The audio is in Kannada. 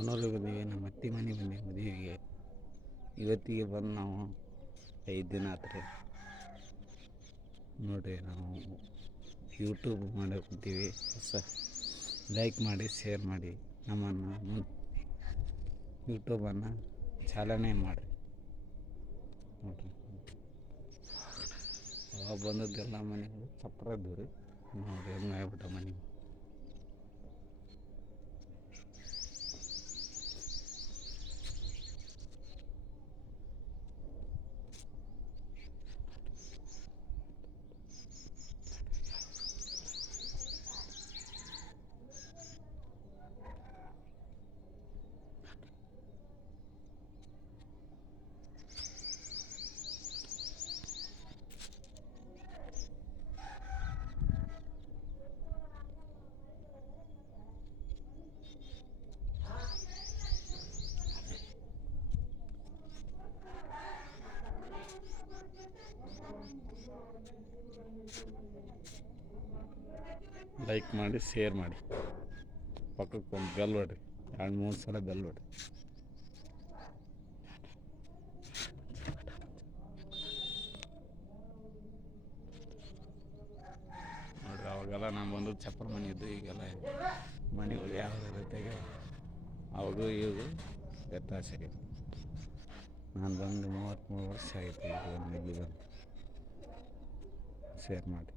ಅವನೂರಿಗೆ ಬಂದೀವಿ, ನಮ್ಮ ಅತ್ತೆ ಮನೆ ಬಂದೀವಿ ಮದುವೆಗೆ. ಇವತ್ತಿಗೆ ಬಂದು ನಾವು 5 ದಿನ ಆತ್ರಿ. ನೋಡಿರಿ, ನಾವು ಯೂಟ್ಯೂಬ್ ಮಾಡಕ್ಕೆ ಕುಂತೀವಿ. ಲೈಕ್ ಮಾಡಿ, ಶೇರ್ ಮಾಡಿ, ನಮ್ಮನ್ನು ಯೂಟ್ಯೂಬನ್ನು ಚಾಲನೆ ಮಾಡಿ ನೋಡಿರಿ. ಅವಾಗ ಬಂದದ್ದೆಲ್ಲ ಮನೆಗಳು ಚಪ್ಪರ ಇದ್ದವು ರೀ. ನೋಡಿರಿ ಹೆಂಗೆ ಆಗ್ಬಿಟ್ಟ ಮನೆ. ಲೈಕ್ ಮಾಡಿ, ಶೇರ್ ಮಾಡಿ, ಪಕ್ಕಕ್ಕೆ ಒಂದು ಬೆಲ್ ಹೊಡ್ರಿ, 2-3 ಸಲ ಬೆಲ್ ಹೊಡ್ರಿ. ನೋಡಿರಿ, ಅವಾಗೆಲ್ಲ ನಾನು ಬಂದು ಚಪ್ಪರ ಮನೆ ಇದ್ದು, ಈಗೆಲ್ಲ ಮನೆಗಳು ಯಾವ ರೀತಿಯಾಗಿ ಅವಾಗೂ ಇವಾಗ ವ್ಯತ್ಯಾಸ ಆಗಿದೆ. ನಾನು ಬಂದು 33 ವರ್ಷ ಆಯಿತು. ಈಗ ಒಂದು ಇಲ್ಲಿ ಬಂದು ಶೇರ್ ಮಾಡಿ.